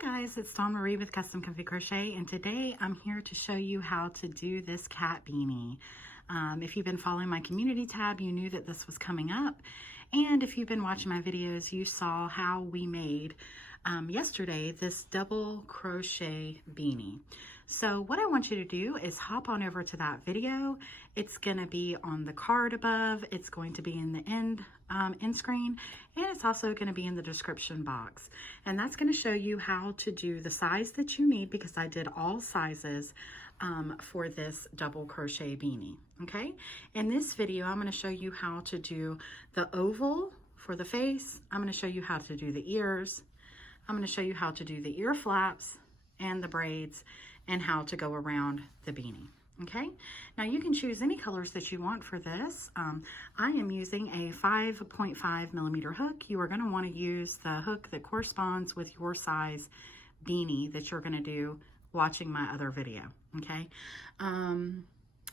Guys, it's Dawn Marie with Custom Comfy Crochet, and today I'm here to show you how to do this cat beanie. If you've been following my community tab, you knew that this was coming up, and if you've been watching my videos, you saw how we made yesterday this double crochet beanie. So what I want you to do is hop on over to that video. It's going to be on the card above, it's going to be in the end screen, and it's also going to be in the description box, and that's going to show you how to do the size that you need, because I did all sizes for this double crochet beanie. Okay, in this video I'm going to show you how to do the oval for the face. I'm going to show you how to do the ears. I'm going to show you how to do the ear flaps and the braids, and how to go around the beanie. Okay, now you can choose any colors that you want for this. I am using a 5.5 millimeter hook. You are going to want to use the hook that corresponds with your size beanie that you're going to do watching my other video. Okay, and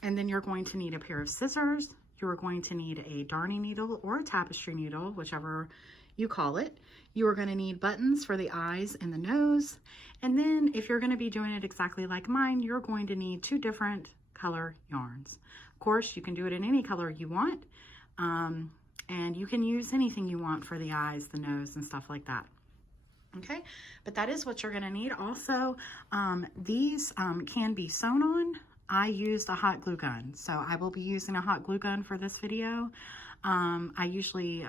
then you're going to need a pair of scissors. You're going to need a darning needle or a tapestry needle, whichever you call it. You are going to need buttons for the eyes and the nose. And then if you're going to be doing it exactly like mine, you're going to need 2 different color yarns. Of course, you can do it in any color you want. And you can use anything you want for the eyes, the nose, and stuff like that. Okay, but that is what you're going to need. Also, these can be sewn on. I used a hot glue gun, so I will be using a hot glue gun for this video. I usually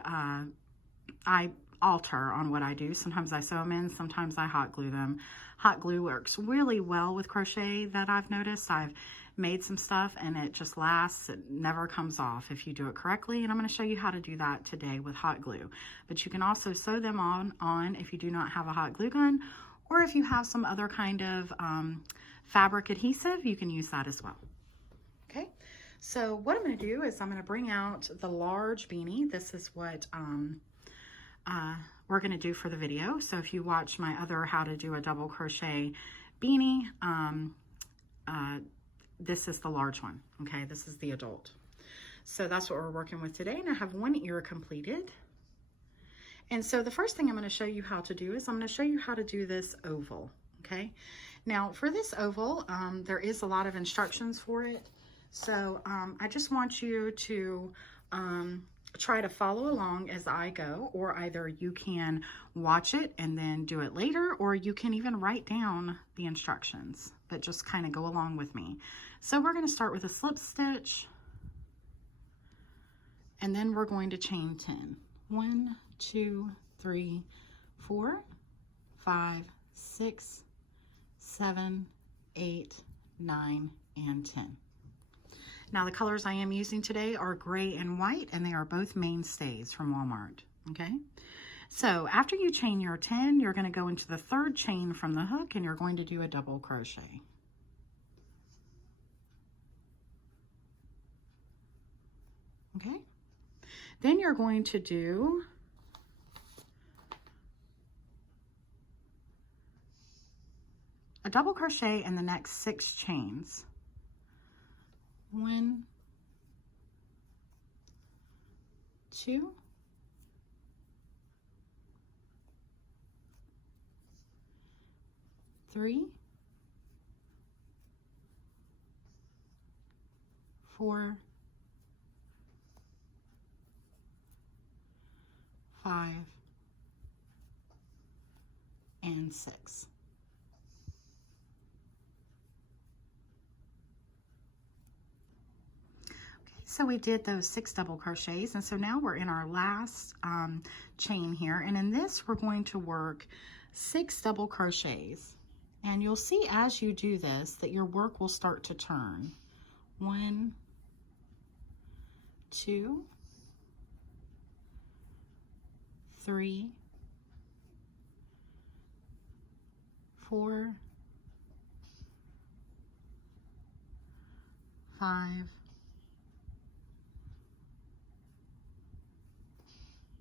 I alter on what I do. Sometimes I sew them in, sometimes I hot glue them. Hot glue works really well with crochet, that I've noticed. I've made some stuff and it just lasts. It never comes off if you do it correctly, and I'm going to show you how to do that today with hot glue. But you can also sew them on if you do not have a hot glue gun, or if you have some other kind of fabric adhesive, you can use that as well. Okay, so what I'm going to do is I'm going to bring out the large beanie. This is what we're going to do for the video. So if you watch my other how to do a double crochet beanie, this is the large one. Okay, this is the adult. So that's what we're working with today, and I have one ear completed. And so the first thing I'm going to show you how to do is I'm going to show you how to do this oval. Okay, now for this oval, there is a lot of instructions for it. So I just want you to try to follow along as I go, or either you can watch it and then do it later, or you can even write down the instructions, but just kind of go along with me. So we're going to start with a slip stitch, and then we're going to chain 10. 1, 2, 3, 4, 5, 6, 7, 8, 9, and 10. Now the colors I am using today are gray and white, and they are both mainstays from Walmart. Okay, so after you chain your 10, you're going to go into the 3rd chain from the hook, and you're going to do a double crochet. Okay, then you're going to do a double crochet in the next 6 chains. 1, 2, 3, 4, 5, and 6. So we did those 6 double crochets, and so now we're in our last chain here, and in this we're going to work 6 double crochets, and you'll see as you do this that your work will start to turn. 1, 2, 3, 4, 5,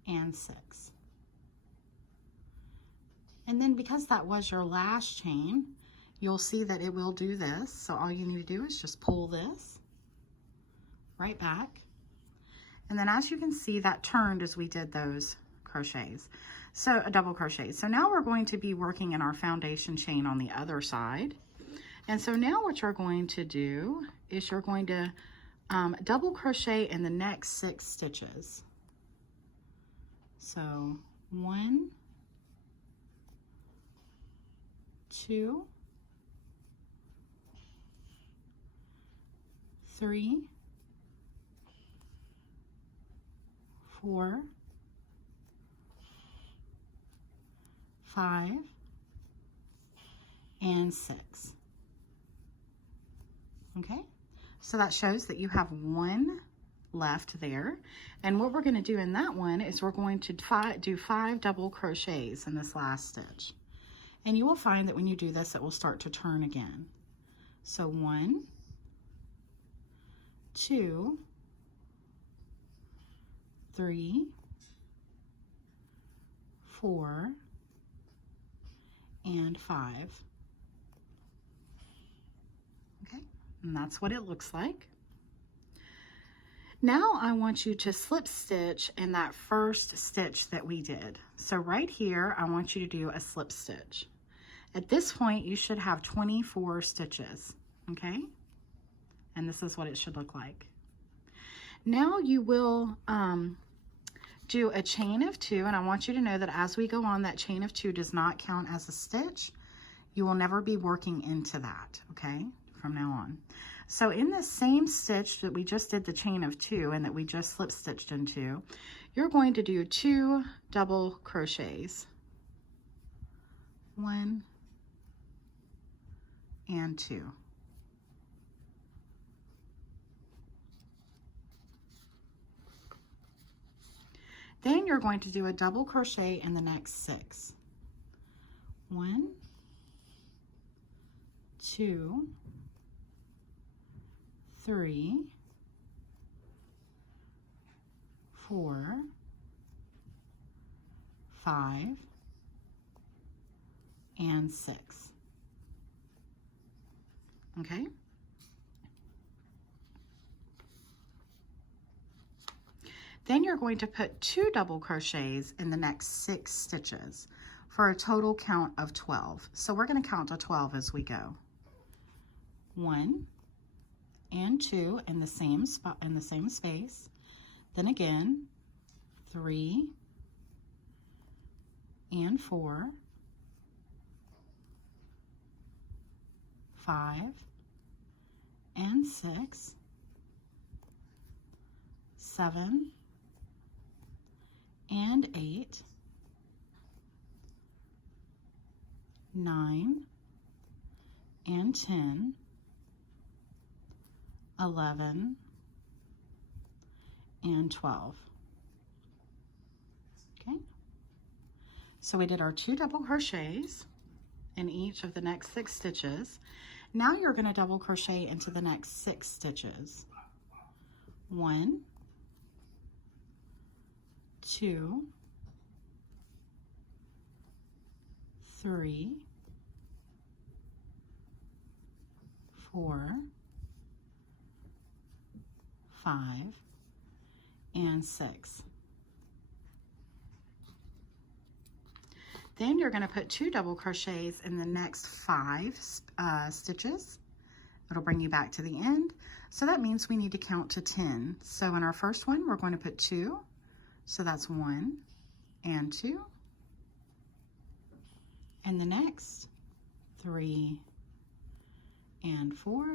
and 6. And then because that was your last chain, you'll see that it will do this. So all you need to do is just pull this right back. And then as you can see, that turned as we did those crochets. So a double crochet. So now we're going to be working in our foundation chain on the other side. And so now what you're going to do is you're going to double crochet in the next 6 stitches. So 1, 2, 3, 4, 5, and 6. Okay, so that shows that you have 1 left there. And what we're going to do in that one is we're going to do 5 double crochets in this last stitch. And you will find that when you do this, it will start to turn again. So 1, 2, 3, 4, and 5. Okay, and that's what it looks like. Now I want you to slip stitch in that first stitch that we did. So right here, I want you to do a slip stitch. At this point, you should have 24 stitches, okay? And this is what it should look like. Now you will do a chain of 2, and I want you to know that as we go on, that chain of 2 does not count as a stitch. You will never be working into that, okay, from now on. So in the same stitch that we just did the chain of 2 and that we just slip stitched into, you're going to do 2 double crochets. 1 and 2. Then you're going to do a double crochet in the next 6. 1, 2, 3, 4, 5, and 6. Okay? Then you're going to put 2 double crochets in the next 6 stitches for a total count of 12. So we're going to count to 12 as we go. 1 and 2 in the same spot, in the same space. Then again, 3 and 4, 5 and 6, 7 and 8, 9 and 10, 11 and 12. Okay, so we did our 2 double crochets in each of the next 6 stitches. Now you're going to double crochet into the next 6 stitches. 1, 2, 3, 4, 5, and 6. Then you're going to put 2 double crochets in the next 5 stitches. It'll bring you back to the end. So that means we need to count to 10. So in our first one, we're going to put 2. So that's 1 and 2. And the next, 3 and 4.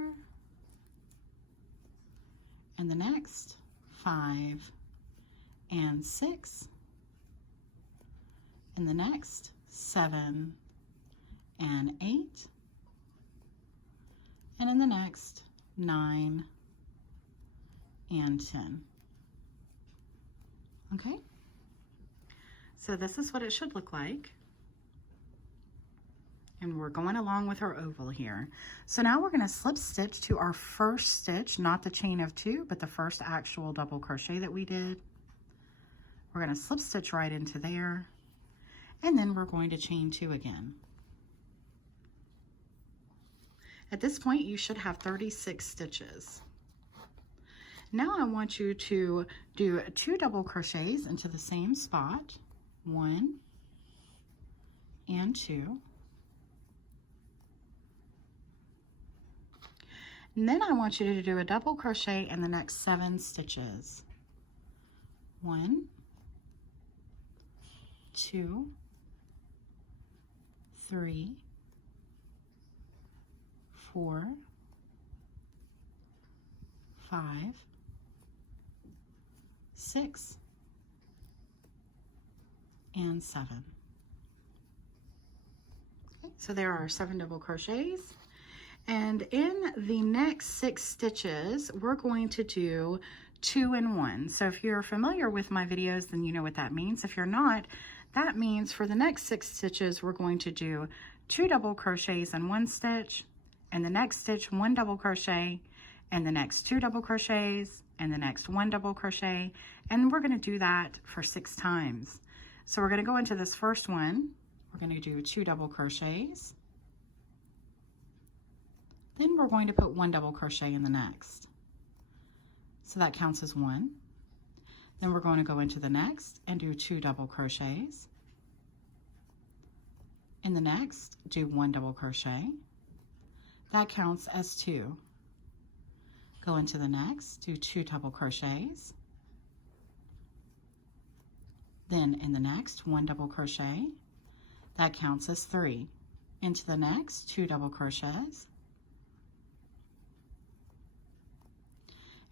And the next, 5 and 6. And the next, 7 and 8. And in the next, 9 and 10. Okay, so this is what it should look like. And we're going along with our oval here. So now we're going to slip stitch to our first stitch, not the chain of 2, but the first actual double crochet that we did. We're going to slip stitch right into there. And then we're going to chain 2 again. At this point, you should have 36 stitches. Now I want you to do 2 double crochets into the same spot. 1 1, 2. And then I want you to do a double crochet in the next 7 stitches. 1, 2, 3, 4, 5, 6, and 7. Okay, so there are 7 double crochets. And in the next 6 stitches, we're going to do 2 and 1. So if you're familiar with my videos, then you know what that means. If you're not, that means for the next 6 stitches, we're going to do 2 double crochets in 1 stitch, and the next stitch 1 double crochet, and the next 2 double crochets, and the next 1 double crochet, and we're going to do that for 6 times. So we're going to go into this first one. We're going to do 2 double crochets. Then we're going to put 1 double crochet in the next. So that counts as 1. Then we're going to go into the next and do 2 double crochets. In the next, do 1 double crochet. That counts as 2. Go into the next, do 2 double crochets. Then in the next, 1 double crochet. That counts as 3. Into the next, 2 double crochets.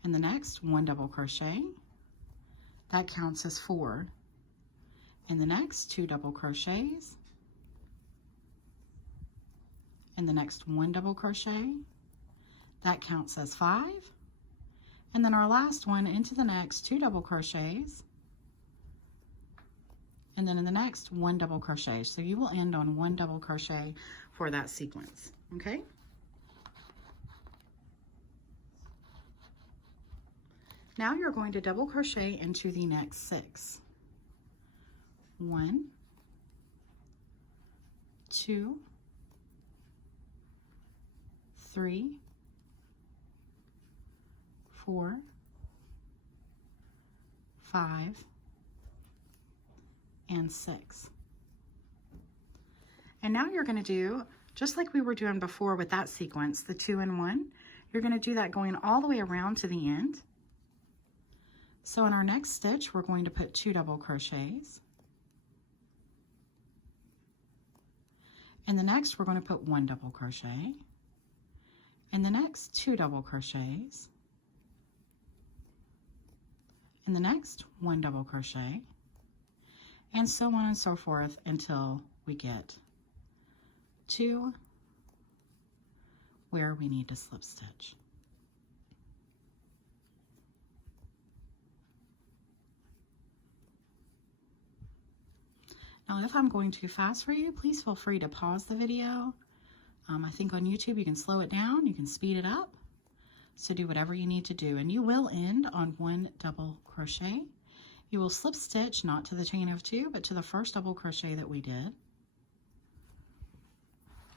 In the next, 1 double crochet. That counts as 4. In the next, 2 double crochets. In the next, 1 double crochet. That counts as 5. And then our last one, into the next, 2 double crochets. And then in the next, 1 double crochet. So you will end on 1 double crochet for that sequence, okay? Now you're going to double crochet into the next 6. 1, 2, 3, 4, 5, and 6. And now you're going to do, just like we were doing before with that sequence, the 2 and 1, you're going to do that going all the way around to the end. So in our next stitch, we're going to put 2 double crochets. In the next, we're going to put 1 double crochet. In the next, 2 double crochets. In the next, 1 double crochet. And so on and so forth until we get to where we need to slip stitch. Now, if I'm going too fast for you, please feel free to pause the video. I think on YouTube you can slow it down, you can speed it up. So do whatever you need to do. And you will end on 1 double crochet. You will slip stitch, not to the chain of 2, but to the first double crochet that we did.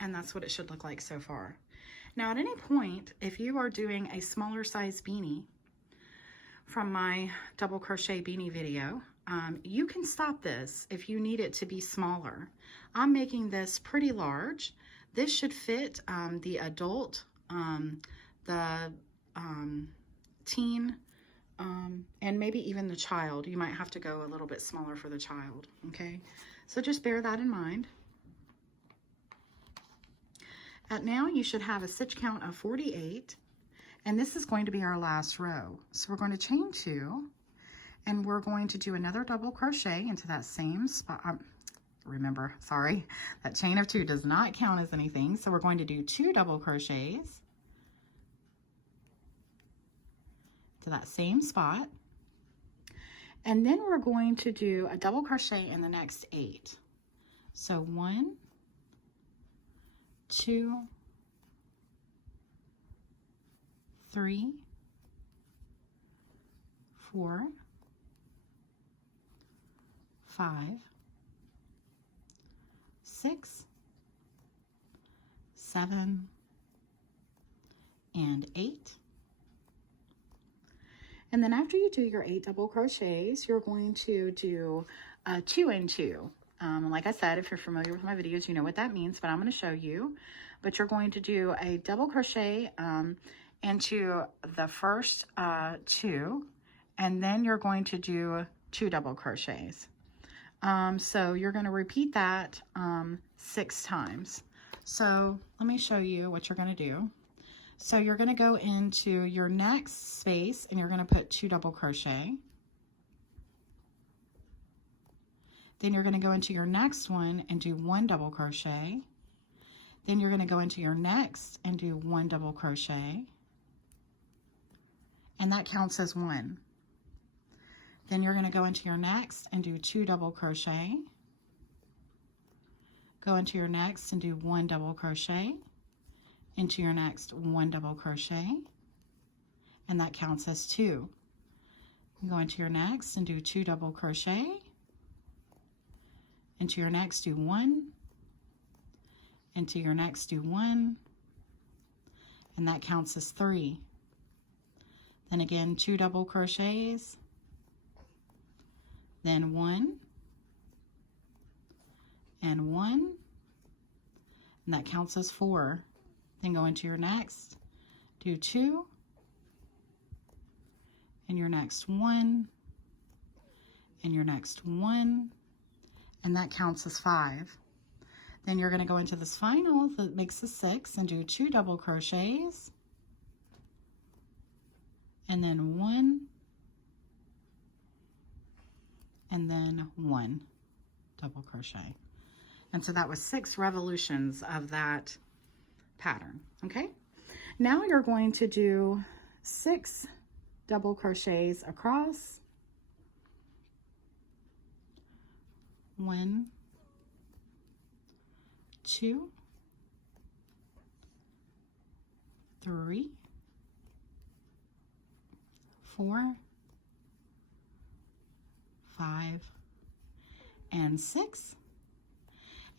And that's what it should look like so far. Now, at any point, if you are doing a smaller size beanie from my double crochet beanie video, you can stop this if you need it to be smaller. I'm making this pretty large. This should fit the adult, the teen, and maybe even the child. You might have to go a little bit smaller for the child, okay? So just bear that in mind. Now you should have a stitch count of 48, and this is going to be our last row. So we're going to chain 2, and we're going to do another double crochet into that same spot. Remember, sorry, that chain of 2 does not count as anything. So we're going to do 2 double crochets to that same spot. And then we're going to do a double crochet in the next 8. So 1, 2, 3, 4, 5, 6, 7, and 8. And then after you do your 8 double crochets, you're going to do 2 and 2. Like I said, if you're familiar with my videos, you know what that means, but I'm going to show you. But you're going to do a double crochet into the first 2, and then you're going to do 2 double crochets. So you're going to repeat that 6 times. So let me show you what you're going to do. So you're going to go into your next space and you're going to put 2 double crochet. Then you're going to go into your next one and do 1 double crochet. Then you're going to go into your next and do 1 double crochet. And that counts as 1. Then you're going to go into your next and do 2 double crochet. Go into your next and do 1 double crochet. Into your next 1 double crochet. And that counts as 2. Go into your next and do 2 double crochet. Into your next do 1. Into your next do 1. And that counts as 3. Then again 2 double crochets. Then 1 and 1, and that counts as 4. Then go into your next, do 2, and your next 1, and your next 1, and that counts as 5. Then you're going to go into this final that makes a 6 and do 2 double crochets, and then 1, and then 1 double crochet. And so that was 6 revolutions of that pattern. Okay, now you're going to do 6 double crochets across. 1, 2, 3, 4, 5, and 6.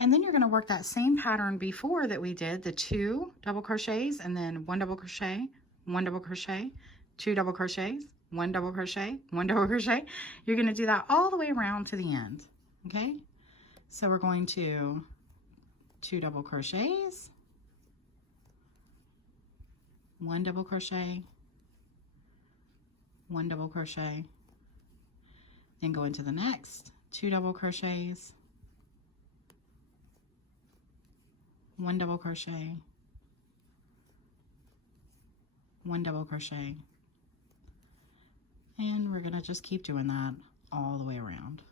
And then you're going to work that same pattern before that we did, the 2 double crochets and then 1 double crochet, 1 double crochet, 2 double crochets, 1 double crochet, 1 double crochet. You're going to do that all the way around to the end. Okay, so we're going to 2 double crochets, 1 double crochet, 1 double crochet, then go into the next 2 double crochets, 1 double crochet, 1 double crochet, and we're going to just keep doing that all the way around.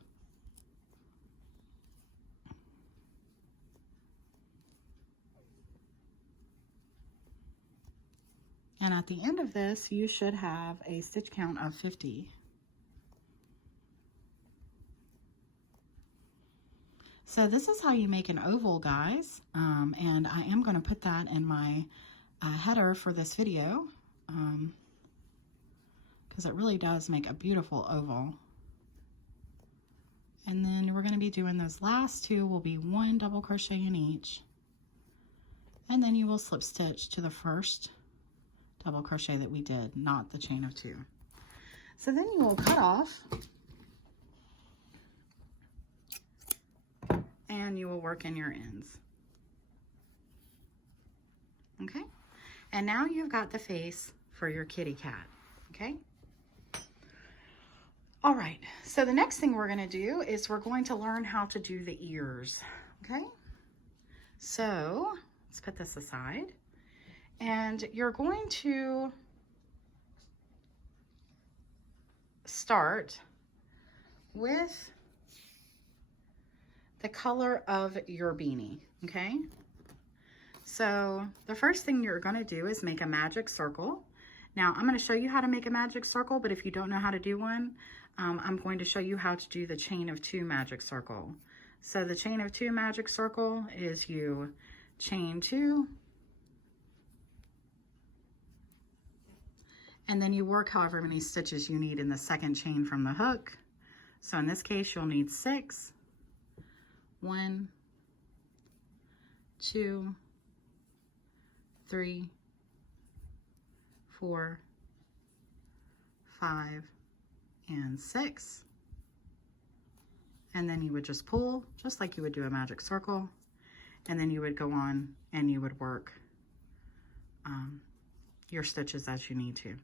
And at the end of this, you should have a stitch count of 50. So this is how you make an oval, guys, and I am going to put that in my header for this video because it really does make a beautiful oval. And then we're going to be doing those last 2 will be 1 double crochet in each, and then you will slip stitch to the first double crochet that we did, not the chain of 2. So then you will cut off and you will work in your ends. Okay, and now you've got the face for your kitty cat. Okay, all right, so the next thing we're going to do is we're going to learn how to do the ears. Okay, so let's put this aside, and you're going to start with the color of your beanie. Okay, so the first thing you're going to do is make a magic circle. Now I'm going to show you how to make a magic circle, but if you don't know how to do one, I'm going to show you how to do the chain of 2 magic circle. So the chain of 2 magic circle is you chain 2, and then you work however many stitches you need in the second chain from the hook. So in this case, you'll need 6. 1, 2, 3, 4, 5, and 6. and then you would just pull just like you would do a magic circle, and then you would go on and you would work your stitches as you need to.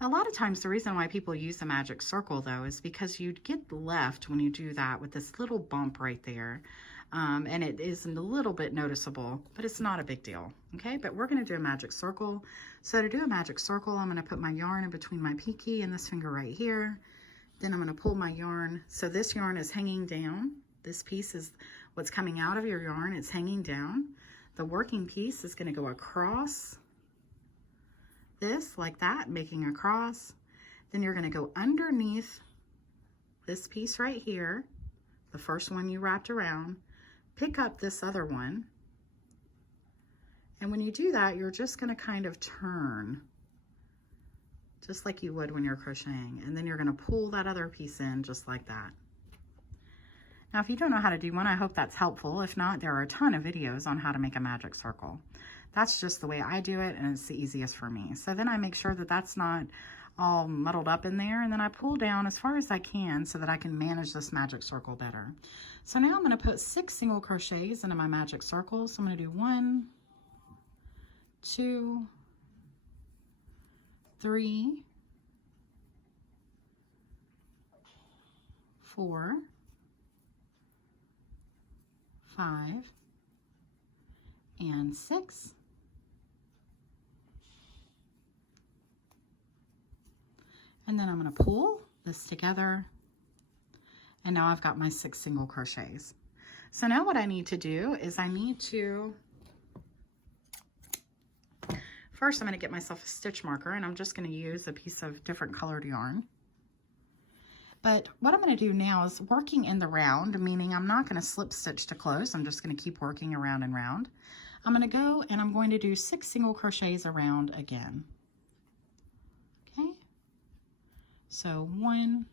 A lot of times the reason why people use the magic circle though is because you get left when you do that with this little bump right there. And it is a little bit noticeable, but it's not a big deal. Okay, but we're going to do a magic circle. So to do a magic circle, I'm going to put my yarn in between my pinky and this finger right here. Then I'm going to pull my yarn. So this yarn is hanging down. This piece is what's coming out of your yarn. It's hanging down. The working piece is going to go across this like that, making a cross. Then you're going to go underneath this piece right here, the first one you wrapped around, pick up this other one, and when you do that, you're just going to kind of turn just like you would when you're crocheting, and then you're going to pull that other piece in just like that. Now if you don't know how to do one, I hope that's helpful. If not, there are a ton of videos on how to make a magic circle. That's just the way I do it, and it's the easiest for me. So then I make sure that that's not all muddled up in there, and then I pull down as far as I can so that I can manage this magic circle better. So now I'm going to put 6 single crochets into my magic circle. So I'm going to do 1, 2, 3, 4, 5, and 6. And then I'm going to pull this together, and now I've got my 6 single crochets. So now what I need to do is I need to, first I'm going to get myself a stitch marker, and I'm just going to use a piece of different colored yarn. But what I'm going to do now is working in the round, meaning I'm not going to slip stitch to close. I'm just going to keep working around and round. I'm going to go and I'm going to do 6 single crochets around again. Okay. So 1,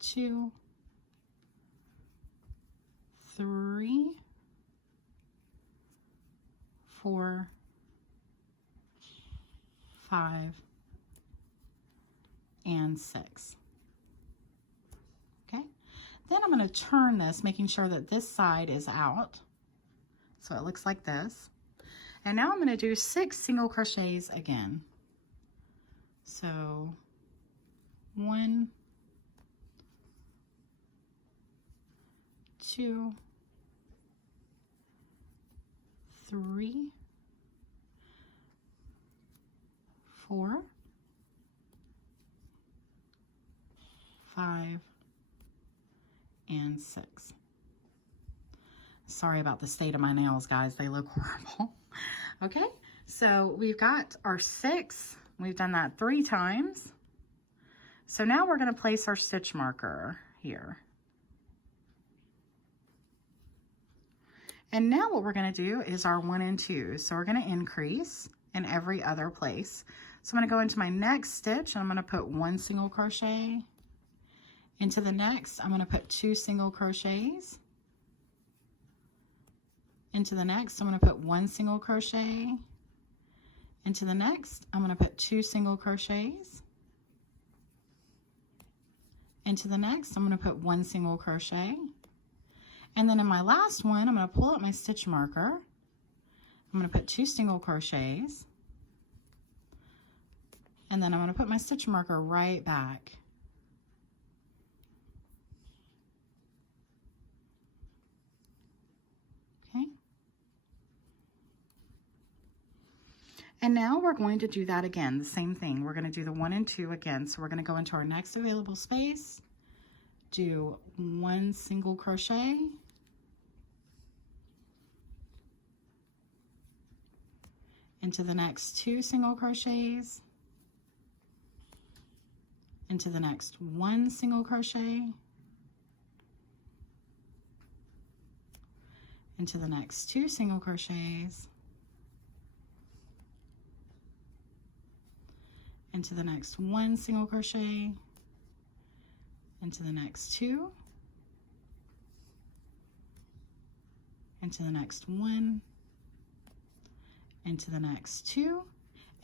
2, 3, 4, 5, and 6. Okay, then I'm going to turn this, making sure that this side is out, so it looks like this. And now I'm going to do 6 single crochets again. So 1, 2, 3, 4, 5, and 6. Sorry about the state of my nails, guys. They look horrible. Okay, so we've got our 6. We've done that 3 times. So now we're going to place our stitch marker here. And now what we're going to do is our 1 and 2. So we're going to increase in every other place. So I'm going to go into my next stitch, and I'm going to put 1 single crochet. Into the next, I'm going to put 2 single crochets. Into the next, I'm going to put 1 single crochet. Into the next, I'm going to put 2 single crochets. Into the next, I'm going to put 1 single crochet. And then in my last one, I'm going to pull out my stitch marker. I'm going to put 2 single crochets. And then I'm going to put my stitch marker right back. Okay. And now we're going to do that again, the same thing. We're going to do the 1 and 2 again. So we're going to go into our next available space, do 1 single crochet, into the next 2 single crochets, into the next 1 single crochet, into the next 2 single crochets, into the next 1 single crochet, into the next 2, into the next 1, into the next 2,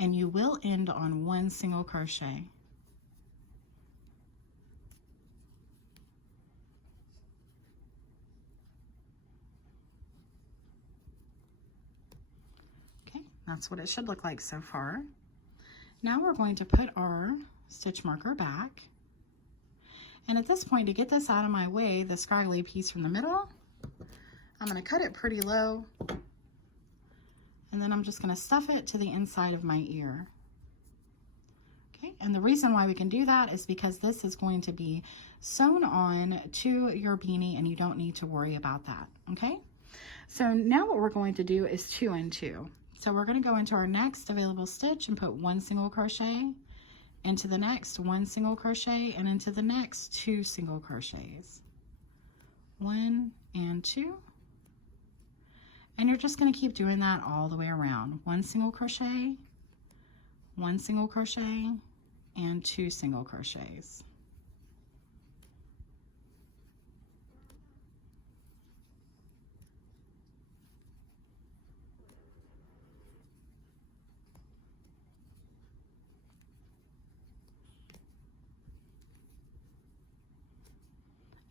and you will end on 1 single crochet. That's what it should look like so far. Now we're going to put our stitch marker back. And at this point, to get this out of my way, the scraggly piece from the middle, I'm going to cut it pretty low. And then I'm just going to stuff it to the inside of my ear. Okay, and the reason why we can do that is because this is going to be sewn on to your beanie and you don't need to worry about that, okay? So now what we're going to do is 2 and 2. So we're going to go into our next available stitch and put 1 single crochet, into the next 1 single crochet, and into the next 2 single crochets. 1 and 2. And you're just going to keep doing that all the way around. 1 single crochet, 1 single crochet, and 2 single crochets.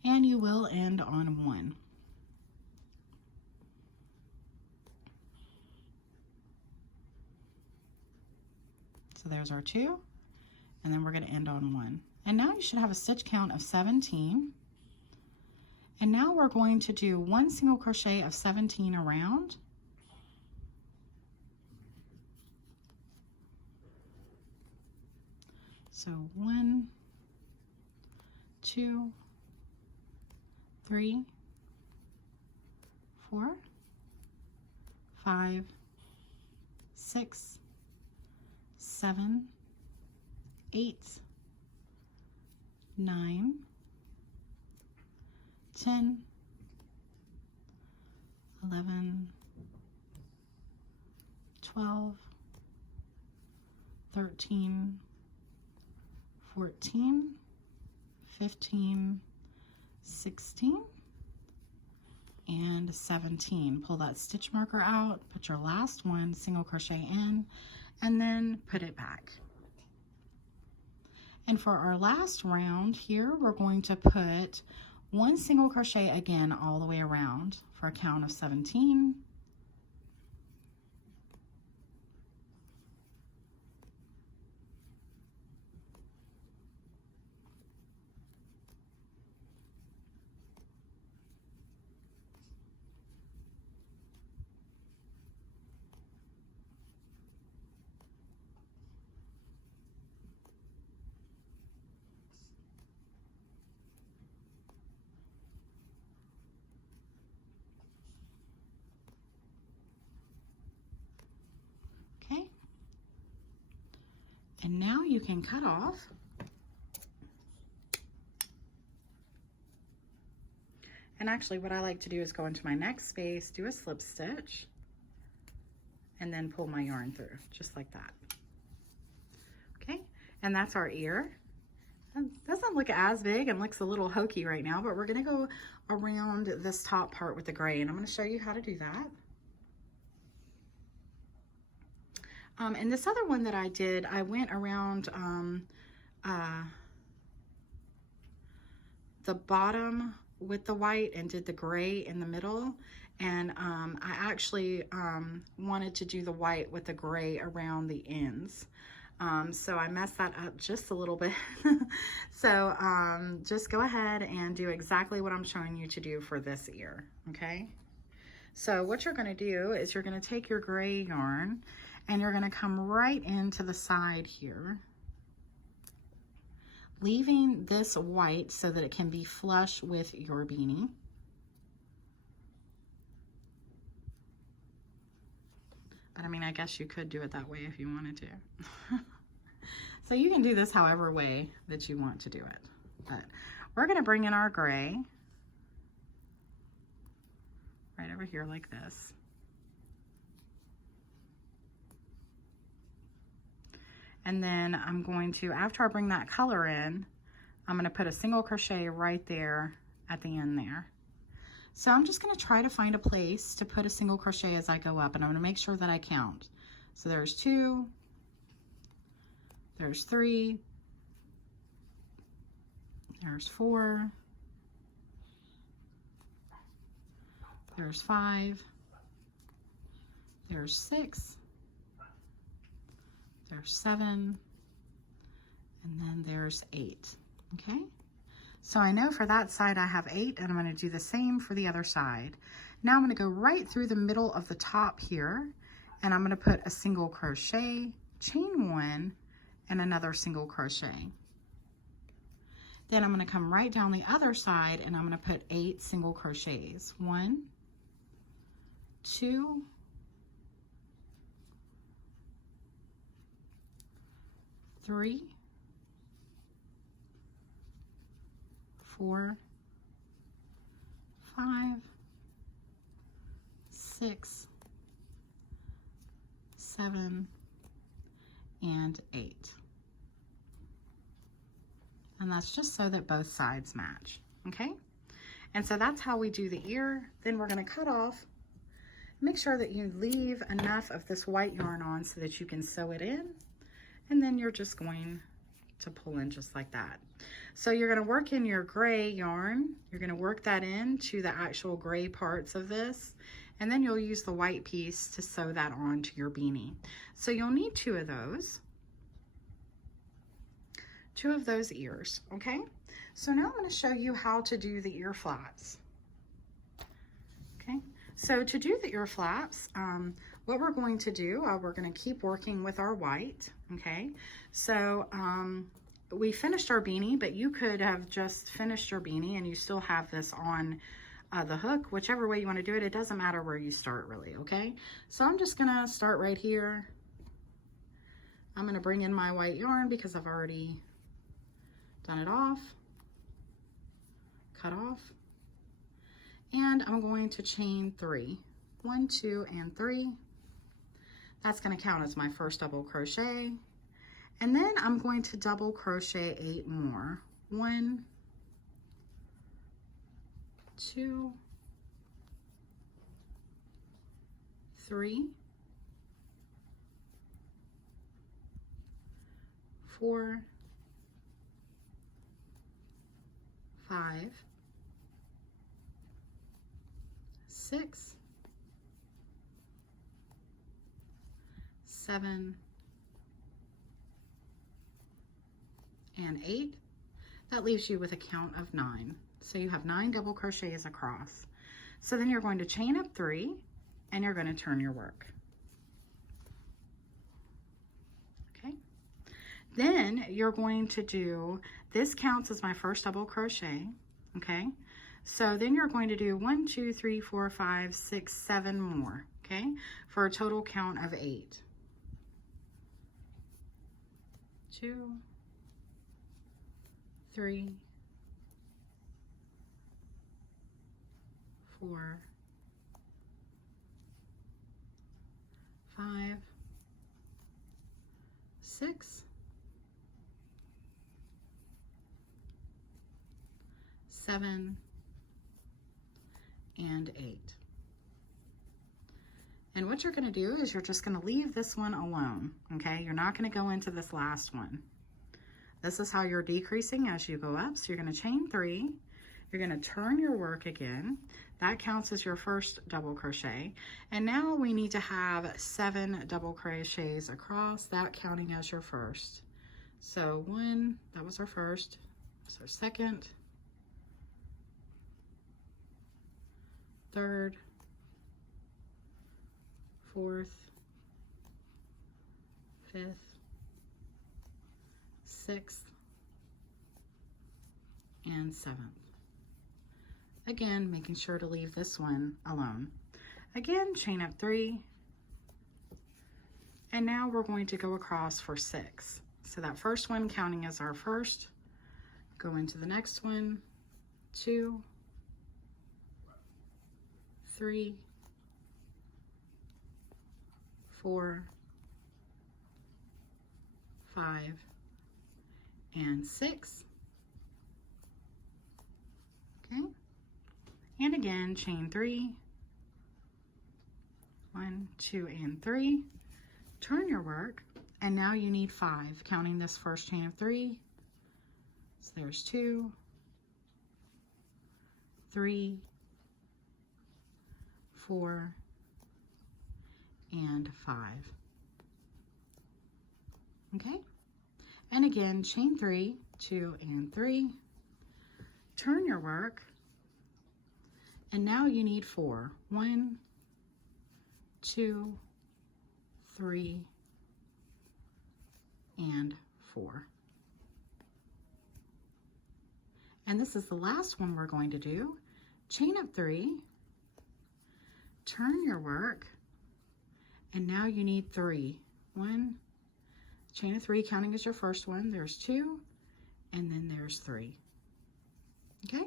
And you will end on 1. So there's our 2, and then we're going to end on 1. And now you should have a stitch count of 17. And now we're going to do 1 single crochet of 17 around. So 1, 2, 3, 4, 5, 6, 7, 8, 9, 10, 11, 12, 13, 14, 15, 16, and 17. Pull that stitch marker out, put your last 1 single crochet in, and then put it back. And for our last round here, we're going to put 1 single crochet again all the way around for a count of 17. And now you can cut off. And actually what I like to do is go into my next space, do a slip stitch, and then pull my yarn through, just like that. Okay, and that's our ear. It doesn't look as big and looks a little hokey right now, but we're gonna go around this top part with the gray, and I'm gonna show you how to do that. And this other one that I did, I went around the bottom with the white and did the gray in the middle. And I actually wanted to do the white with the gray around the ends. So I messed that up just a little bit. So just go ahead and do exactly what I'm showing you to do for this ear, okay? So what you're gonna do is you're gonna take your gray yarn and you're gonna come right into the side here, leaving this white so that it can be flush with your beanie. But I mean, I guess you could do it that way if you wanted to. So you can do this however way that you want to do it. But we're gonna bring in our gray right over here like this. And then I'm going to, after I bring that color in, I'm going to put a single crochet right there at the end there. So I'm just going to try to find a place to put a single crochet as I go up, and I'm going to make sure that I count. So there's 2, there's 3, there's 4, there's 5, there's 6, There's 7, and then there's 8, okay? So I know for that side I have 8, and I'm going to do the same for the other side. Now I'm going to go right through the middle of the top here, and I'm going to put a single crochet, chain 1, and another single crochet. Then I'm going to come right down the other side, and I'm going to put 8 single crochets. 1, 2, 3, 4, 5, 6, 7, and 8. And that's just so that both sides match, okay? And so that's how we do the ear. Then we're going to cut off. Make sure that you leave enough of this white yarn on so that you can sew it in. And then you're just going to pull in just like that. So you're going to work in your gray yarn. You're going to work that in to the actual gray parts of this. And then you'll use the white piece to sew that onto your beanie. So you'll need 2 of those. 2 of those ears, okay? So now I'm going to show you how to do the ear flaps. Okay, so to do the ear flaps, what we're going to do, we're going to keep working with our white, okay? So we finished our beanie, but you could have just finished your beanie and you still have this on the hook, whichever way you want to do it. It doesn't matter where you start really, okay? So I'm just going to start right here. I'm going to bring in my white yarn because I've already done it off, cut off, and I'm going to chain 3. 1, 2, and 3. That's going to count as my first double crochet. And then I'm going to double crochet 8 more. 1, 2, 3, 4, 5, 6, 7, and 8. That leaves you with a count of 9. So you have 9 double crochets across. So then you're going to chain up 3 and you're going to turn your work. Okay. Then you're going to do, this counts as my first double crochet. Okay. So then you're going to do 1, 2, 3, 4, 5, 6, 7 more. Okay. For a total count of 8. 2, 3, 4, 5, 6, 7, and 8. And what you're going to do is you're just going to leave this one alone, okay? You're not going to go into this last one. This is how you're decreasing as you go up. So you're going to chain 3. You're going to turn your work again. That counts as your first double crochet. And now we need to have 7 double crochets across, that counting as your first. So 1, that was our first. That's our second. Third. Fourth. Fifth. Sixth. And 7th. Again, making sure to leave this one alone. Again, chain up 3. And now we're going to go across for 6. So that first one counting as our first. Go into the next one. 2, 3, 4, 5, and 6. Okay. And again, chain 3. 1, 2, and 3. Turn your work, and now you need 5, counting this first chain of 3. So there's 2, 3, 4, and 5. Okay, and again, chain 3, 2 and 3, turn your work, and now you need 4. 1, 2, 3, and 4. And this is the last one we're going to do. Chain up 3, turn your work, and now you need 3. 1, chain of 3, counting as your first one. There's 2, and then there's 3. Okay?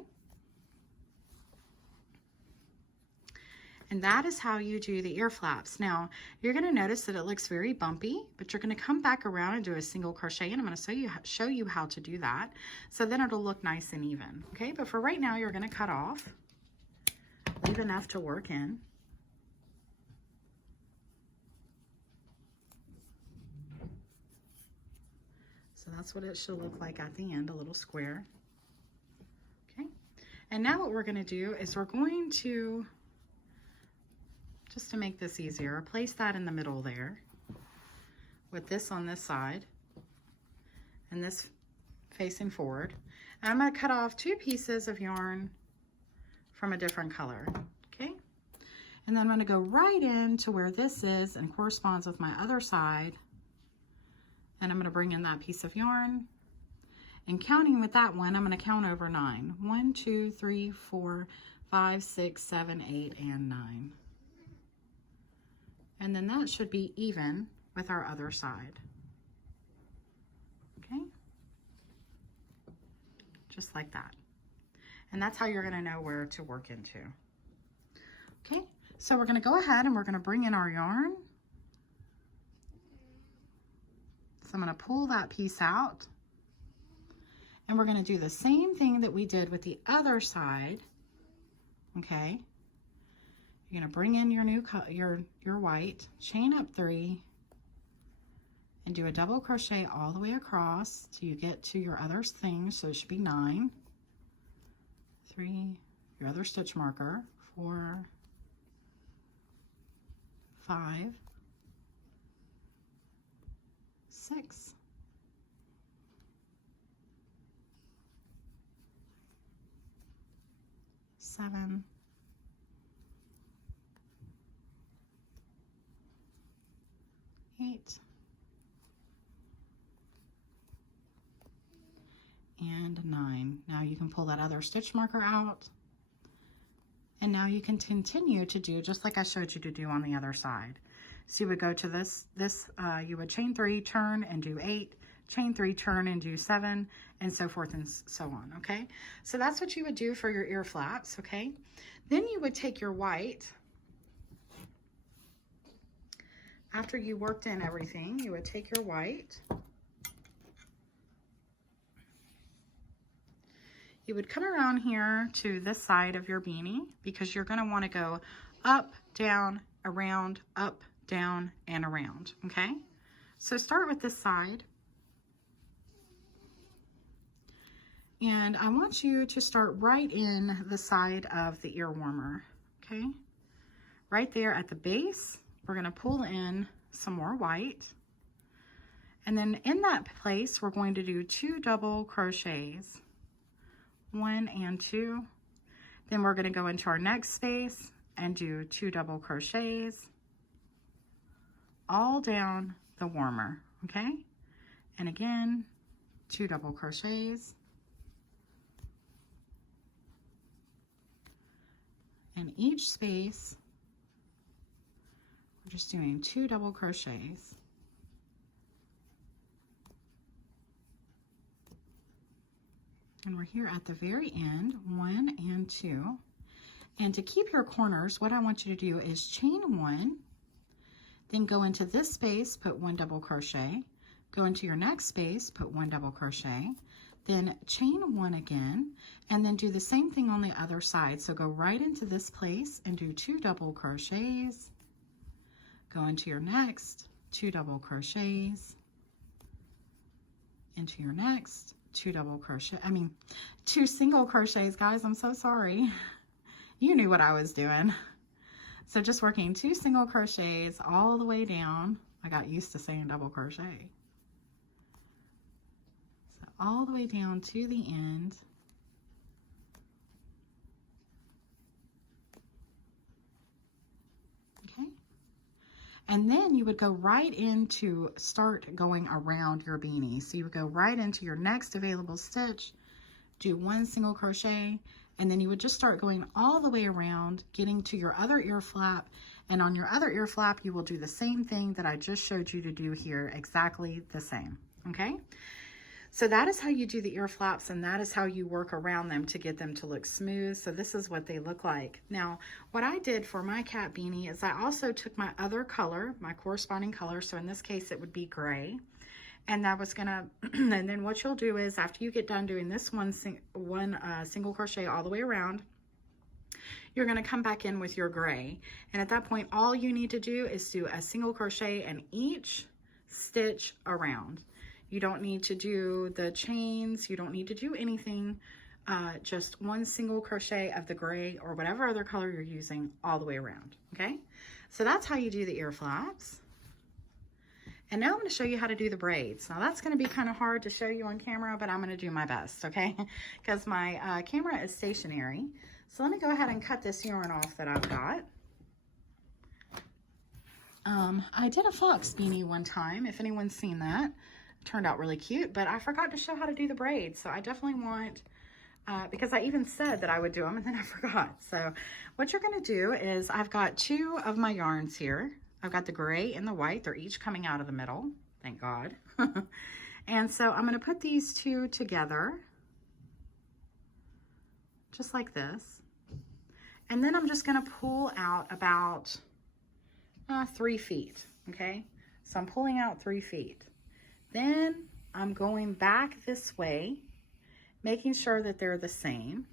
And that is how you do the ear flaps. Now, you're going to notice that it looks very bumpy, but you're going to come back around and do a single crochet, and I'm going to show you how to do that. So then it'll look nice and even. Okay, but for right now, you're going to cut off. Leave enough to work in. So that's what it should look like at the end, a little square. Okay, and now what we're going to do is we're going to, just to make this easier, place that in the middle there with this on this side and this facing forward. And I'm going to cut off 2 pieces of yarn from a different color. Okay, and then I'm going to go right into where this is and corresponds with my other side, and I'm going to bring in that piece of yarn, and counting with that one, I'm going to count over 9. 1, 2, 3, 4, 5, 6, 7, 8, and 9. And then that should be even with our other side. Okay? Just like that. And that's how you're going to know where to work into. Okay? So we're going to go ahead and we're going to bring in our yarn. So I'm going to pull that piece out. And we're going to do the same thing that we did with the other side. Okay? You're going to bring in your new your white, chain up 3, and do a double crochet all the way across till you get to your other thing. So it should be 9, 3, your other stitch marker, 4, 5, 6, 7, 8, and 9. Now you can pull that other stitch marker out, and now you can continue to do just like I showed you to do on the other side. So you would go to this you would chain 3, turn and do 8, chain 3, turn and do 7, and so forth and so on. Okay, so that's what you would do for your ear flaps. Okay, then you would take your white. After you worked in everything, you would take your white. You would come around here to this side of your beanie because you're going to want to go up, down, around, up, down, and around. Okay? So start with this side. And I want you to start right in the side of the ear warmer. Okay? Right there at the base. We're going to pull in some more white, and then in that place we're going to do 2 double crochets, 1 and 2. Then we're going to go into our next space and do 2 double crochets all down the warmer. Okay, and again 2 double crochets, and each space we're just doing 2 double crochets. And we're here at the very end, 1 and 2. And to keep your corners, what I want you to do is chain 1, then go into this space, put 1 double crochet, go into your next space, put 1 double crochet, then chain 1 again, and then do the same thing on the other side. So go right into this place and do 2 double crochets, go into your next, 2 double crochets, into your next, 2 single crochets, guys. I'm so sorry. You knew what I was doing. So just working 2 single crochets all the way down. I got used to saying double crochet. all the way down to the end. Okay. And then you would go right into start going around your beanie. So you would go right into your next available stitch, do 1 single crochet, and then you would just start going all the way around, getting to your other ear flap. And on your other ear flap, you will do the same thing that I just showed you to do here, exactly the same, okay? So that is how you do the ear flaps, and that is how you work around them to get them to look smooth. So this is what they look like. Now, what I did for my cat beanie is I also took my other color, my corresponding color, so in this case it would be gray. And that was gonna, and then what you'll do is after you get done doing this one single crochet all the way around, you're gonna come back in with your gray. And at that point, all you need to do is do a single crochet in each stitch around. You don't need to do the chains. You don't need to do anything. Just 1 single crochet of the gray or whatever other color you're using all the way around, okay? So that's how you do the ear flaps. And now I'm going to show you how to do the braids. Now that's going to be kind of hard to show you on camera, but I'm going to do my best, okay? Because my camera is stationary. So let me go ahead and cut this yarn off that I've got. I did a fox beanie one time, if anyone's seen that. It turned out really cute, but I forgot to show how to do the braids. So I definitely want, because I even said that I would do them and then I forgot. So what you're going to do is I've got 2 of my yarns here. I've got the gray and the white. They're each coming out of the middle, thank God. And so I'm going to put these 2 together, just like this. And then I'm just going to pull out about 3 feet, okay? So I'm pulling out 3 feet. Then I'm going back this way, making sure that they're the same.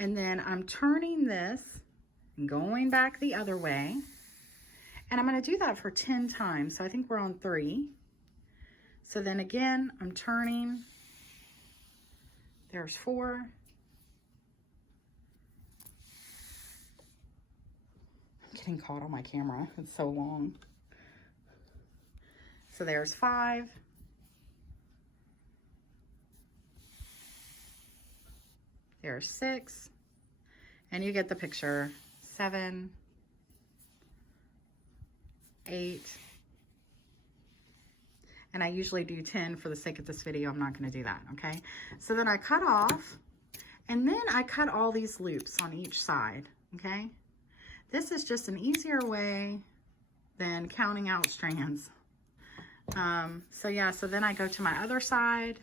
And then I'm turning this and going back the other way. And I'm going to do that for 10 times. So I think we're on 3. So then again, I'm turning. There's 4. I'm getting caught on my camera. It's so long. So there's 5. There's 6. And you get the picture. 7. 8, and I usually do 10 for the sake of this video. I'm not going to do that, okay? So then I cut off, and then I cut all these loops on each side, okay? This is just an easier way than counting out strands. So yeah, so then I go to my other side.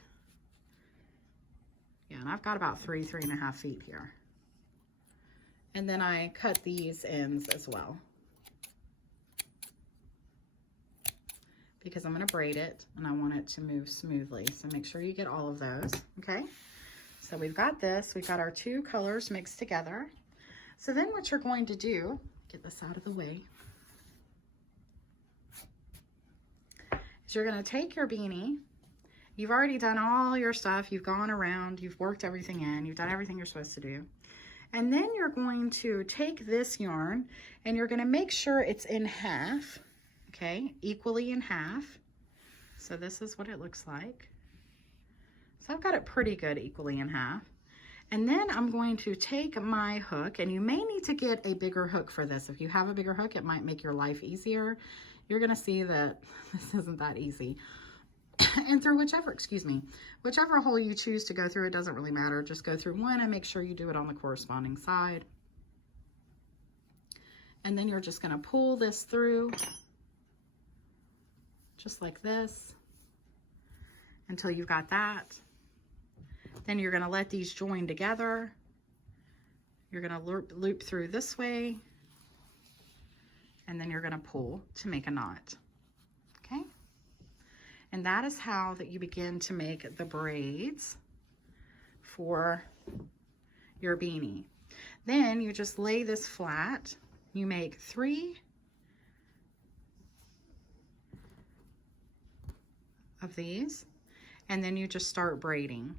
Yeah, and I've got about 3.5 feet here. And then I cut these ends as well, because I'm going to braid it and I want it to move smoothly. So make sure you get all of those, okay? So we've got this, we've got our 2 colors mixed together. So then what you're going to do, get this out of the way, is you're going to take your beanie. You've already done all your stuff. You've gone around, you've worked everything in, you've done everything you're supposed to do. And then you're going to take this yarn and you're going to make sure it's in half. Okay, equally in half. So this is what it looks like. So I've got it pretty good equally in half. And then I'm going to take my hook, and you may need to get a bigger hook for this. If you have a bigger hook, it might make your life easier. You're gonna see that this isn't that easy. And through whichever hole you choose to go through, it doesn't really matter. Just go through one and make sure you do it on the corresponding side. And then you're just gonna pull this through, just like this, until you've got that. Then you're going to let these join together. You're going to loop through this way, and then you're going to pull to make a knot, okay? And that is how that you begin to make the braids for your beanie. Then you just lay this flat. You make 3 of these, and then you just start braiding,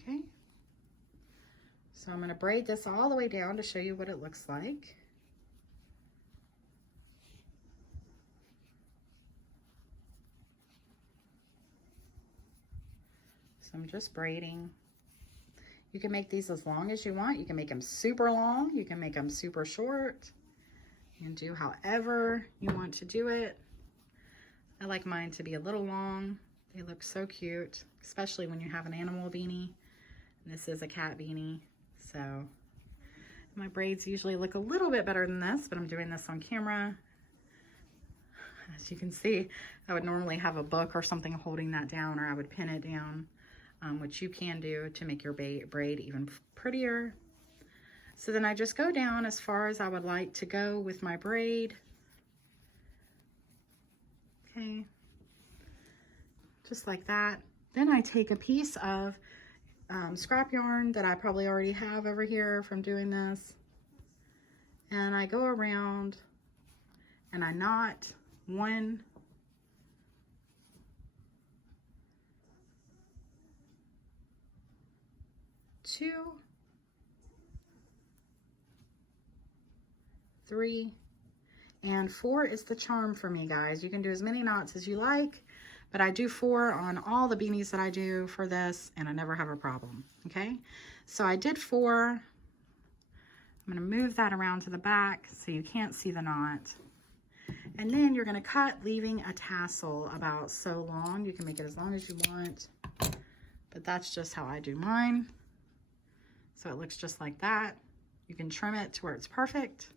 okay? So I'm going to braid this all the way down to show you what it looks like. So I'm just braiding. You can make these as long as you want. You can make them super long. You can make them super short. You can do however you want to do it. I like mine to be a little long. They look so cute, especially when you have an animal beanie. And this is a cat beanie. So my braids usually look a little bit better than this, but I'm doing this on camera. As you can see, I would normally have a book or something holding that down, or I would pin it down, which you can do to make your braid even prettier. So then I just go down as far as I would like to go with my braid. Okay, just like that. Then I take a piece of scrap yarn that I probably already have over here from doing this, and I go around and I knot 1, 2, 3, and 4 is the charm for me, guys. You can do as many knots as you like, but I do 4 on all the beanies that I do for this, and I never have a problem, okay? So I did 4. I'm gonna move that around to the back so you can't see the knot. And then you're gonna cut, leaving a tassel about so long. You can make it as long as you want, but that's just how I do mine. So it looks just like that. You can trim it to where it's perfect,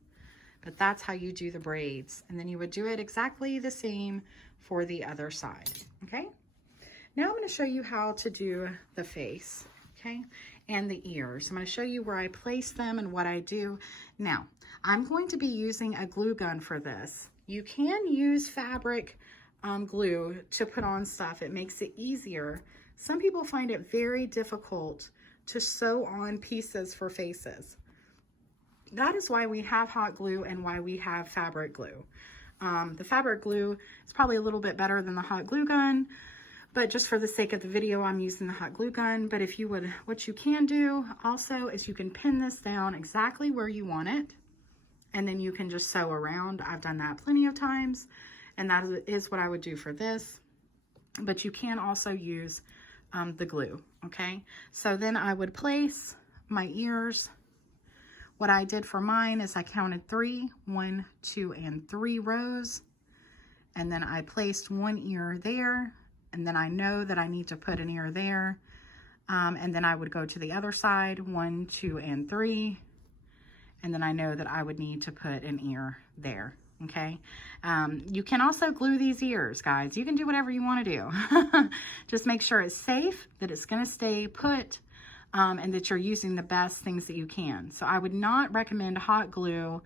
but that's how you do the braids. And then you would do it exactly the same for the other side, okay? Now I'm gonna show you how to do the face, okay? And the ears. I'm gonna show you where I place them and what I do. Now, I'm going to be using a glue gun for this. You can use fabric glue to put on stuff. It makes it easier. Some people find it very difficult to sew on pieces for faces. That is why we have hot glue and why we have fabric glue. The fabric glue is probably a little bit better than the hot glue gun, but just for the sake of the video, I'm using the hot glue gun. But if you would, what you can do also is you can pin this down exactly where you want it, and then you can just sew around. I've done that plenty of times, and that is what I would do for this. But you can also use the glue, okay? So then I would place my ears. What I did for mine is I counted 3, 1, 2, and 3 rows, and then I placed 1 ear there, and then I know that I need to put an ear there, and then I would go to the other side, 1, 2, and 3, and then I know that I would need to put an ear there, okay? You can also glue these ears, guys. You can do whatever you want to do. Just make sure it's safe, that it's going to stay put, and that you're using the best things that you can. So I would not recommend hot glue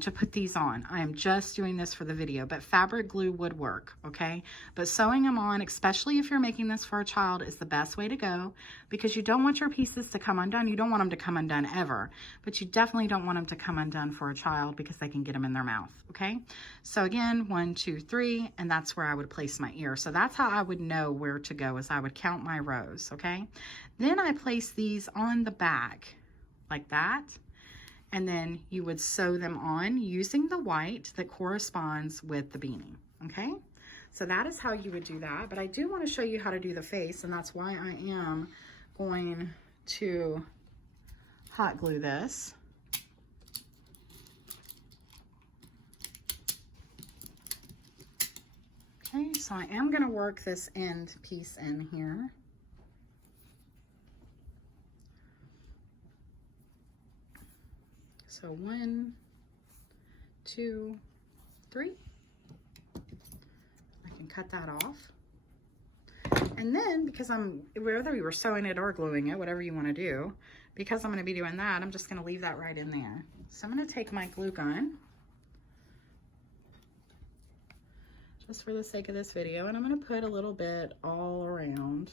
to put these on. I am just doing this for the video, but fabric glue would work, okay? But sewing them on, especially if you're making this for a child, is the best way to go, because you don't want your pieces to come undone. You don't want them to come undone ever, but you definitely don't want them to come undone for a child because they can get them in their mouth, okay? So again, 1, 2, 3, and that's where I would place my ear. So that's how I would know where to go, is I would count my rows, okay? Then I place these on the back like that. And then you would sew them on using the white that corresponds with the beanie, okay? So that is how you would do that, but I do want to show you how to do the face, and that's why I am going to hot glue this. Okay, so I am going to work this end piece in here. So 1, 2, 3. I can cut that off. And then, because whether you were sewing it or gluing it, whatever you want to do, because I'm going to be doing that, I'm just going to leave that right in there. So I'm going to take my glue gun, just for the sake of this video, and I'm going to put a little bit all around.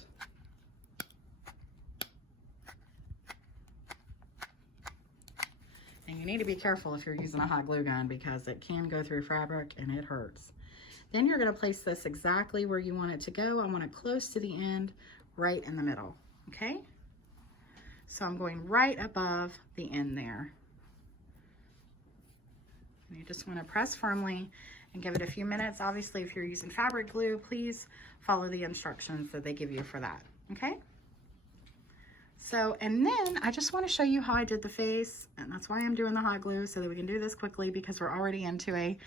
And you need to be careful if you're using a hot glue gun, because it can go through fabric and it hurts. Then you're going to place this exactly where you want it to go. I want it close to the end, right in the middle, okay? So I'm going right above the end there. And you just want to press firmly and give it a few minutes. Obviously, if you're using fabric glue, please follow the instructions that they give you for that, okay? So, and then I just want to show you how I did the face, and that's why I'm doing the hot glue, so that we can do this quickly because we're already into a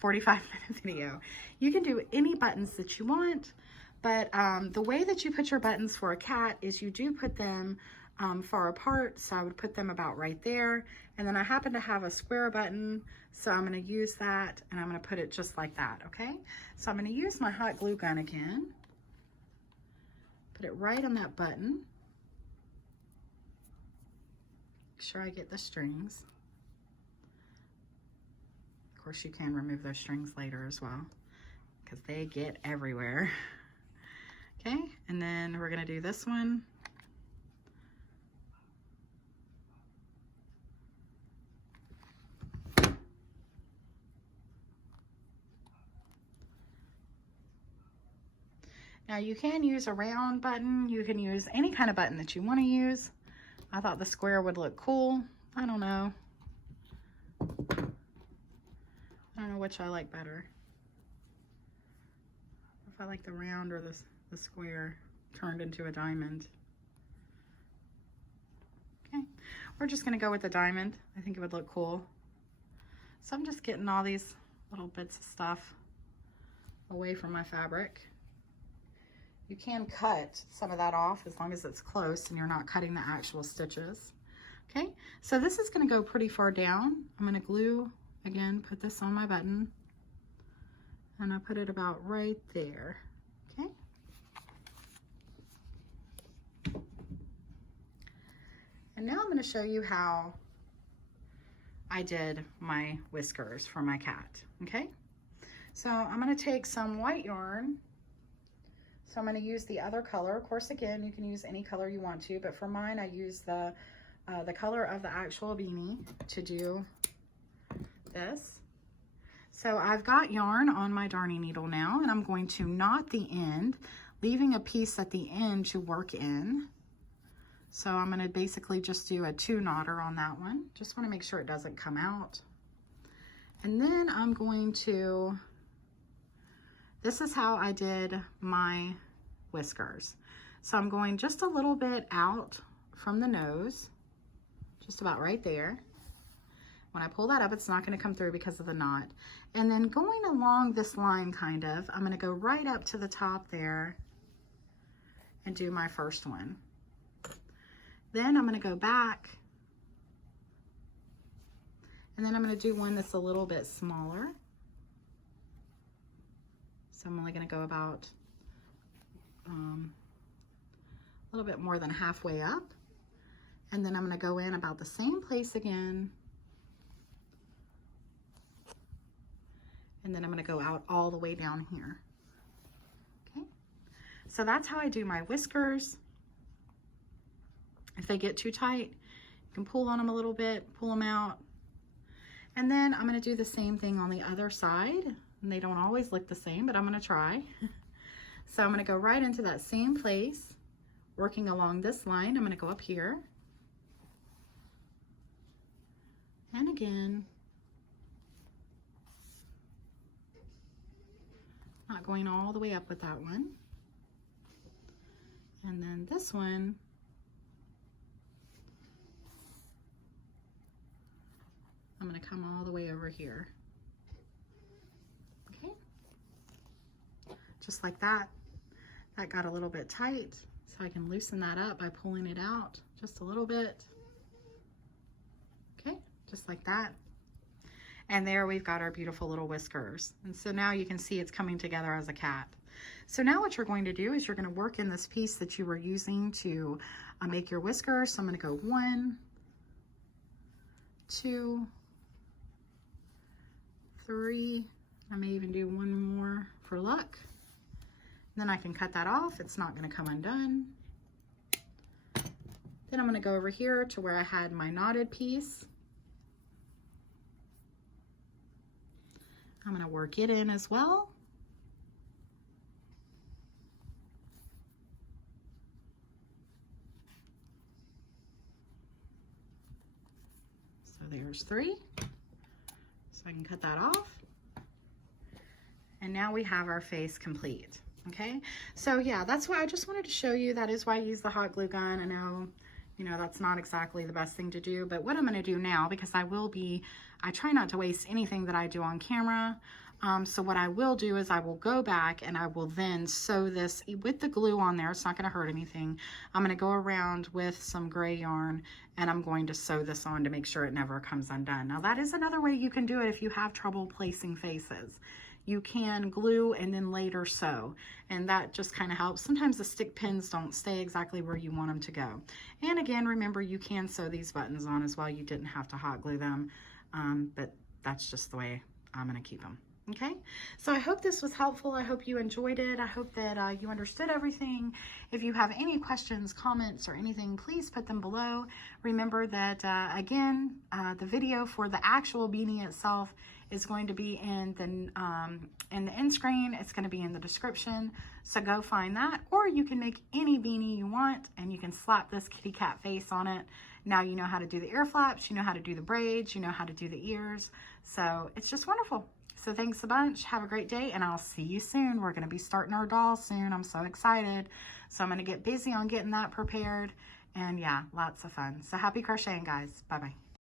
45-minute video. You can do any buttons that you want, but the way that you put your buttons for a cat is you do put them far apart. So I would put them about right there, and then I happen to have a square button, so I'm going to use that, and I'm going to put it just like that. Okay, so I'm going to use my hot glue gun again, put it right on that button. Make sure I get the strings. Of course, you can remove those strings later as well because they get everywhere. Okay, and then we're going to do this one. Now you can use a round button. You can use any kind of button that you want to use. I thought the square would look cool. I don't know. I don't know which I like better. If I like the round or the square turned into a diamond. Okay, we're just gonna go with the diamond. I think it would look cool. So I'm just getting all these little bits of stuff away from my fabric. You can cut some of that off as long as it's close and you're not cutting the actual stitches. Okay, so this is going to go pretty far down. I'm going to glue again, put this on my button, and I put it about right there. Okay. And now I'm going to show you how I did my whiskers for my cat. Okay, so I'm going to take some white yarn. So I'm going to use the other color. Of course, again, you can use any color you want to, but for mine, I use the color of the actual beanie to do this. So I've got yarn on my darning needle now, and I'm going to knot the end, leaving a piece at the end to work in. So I'm going to basically just do a 2-knotter on that one. Just want to make sure it doesn't come out. And then I'm going to, this is how I did my whiskers. So I'm going just a little bit out from the nose, just about right there. When I pull that up, it's not going to come through because of the knot. And then going along this line kind of, I'm going to go right up to the top there and do my first one. Then I'm going to go back, and then I'm going to do one that's a little bit smaller. So I'm only going to go about a little bit more than halfway up. And then I'm going to go in about the same place again. And then I'm going to go out all the way down here. Okay. So that's how I do my whiskers. If they get too tight, you can pull on them a little bit, pull them out. And then I'm going to do the same thing on the other side. And they don't always look the same, but I'm going to try. So I'm going to go right into that same place, working along this line. I'm going to go up here. And again. Not going all the way up with that one. And then this one. I'm going to come all the way over here. Okay. Just like that. That got a little bit tight, so I can loosen that up by pulling it out just a little bit. Okay, just like that. And there we've got our beautiful little whiskers. And so now you can see it's coming together as a cat. So now what you're going to do is you're going to work in this piece that you were using to make your whiskers. So I'm going to go 1, 2, 3. I may even do one more for luck. Then I can cut that off. It's not going to come undone. Then I'm going to go over here to where I had my knotted piece. I'm going to work it in as well. So there's 3. So I can cut that off. And now we have our face complete. Okay, so yeah, that's why I just wanted to show you. That is why I use the hot glue gun. I know You know, that's not exactly the best thing to do, but what I'm going to do now, because I try not to waste anything that I do on camera. So what I will do is I will go back and I will then sew this with the glue on there. It's not going to hurt anything. I'm going to go around with some gray yarn and I'm going to sew this on to make sure it never comes undone. Now that is another way you can do it if you have trouble placing faces. You can glue and then later sew, and that just kind of helps. Sometimes the stick pins don't stay exactly where you want them to go. And again, remember, you can sew these buttons on as well. You didn't have to hot glue them, but that's just the way I'm going to keep them. Okay, so I hope this was helpful. I hope you enjoyed it. I hope that you understood everything. If you have any questions, comments, or anything, please put them below. Remember that, again, the video for the actual beanie itself is going to be in the end screen. It's going to be in the description, so go find that. Or you can make any beanie you want, and you can slap this kitty cat face on it. Now you know how to do the ear flaps, you know how to do the braids, you know how to do the ears. So it's just wonderful. So thanks a bunch. Have a great day, and I'll see you soon. We're going to be starting our doll soon. I'm so excited. So I'm going to get busy on getting that prepared. And yeah, lots of fun. So happy crocheting, guys. Bye-bye.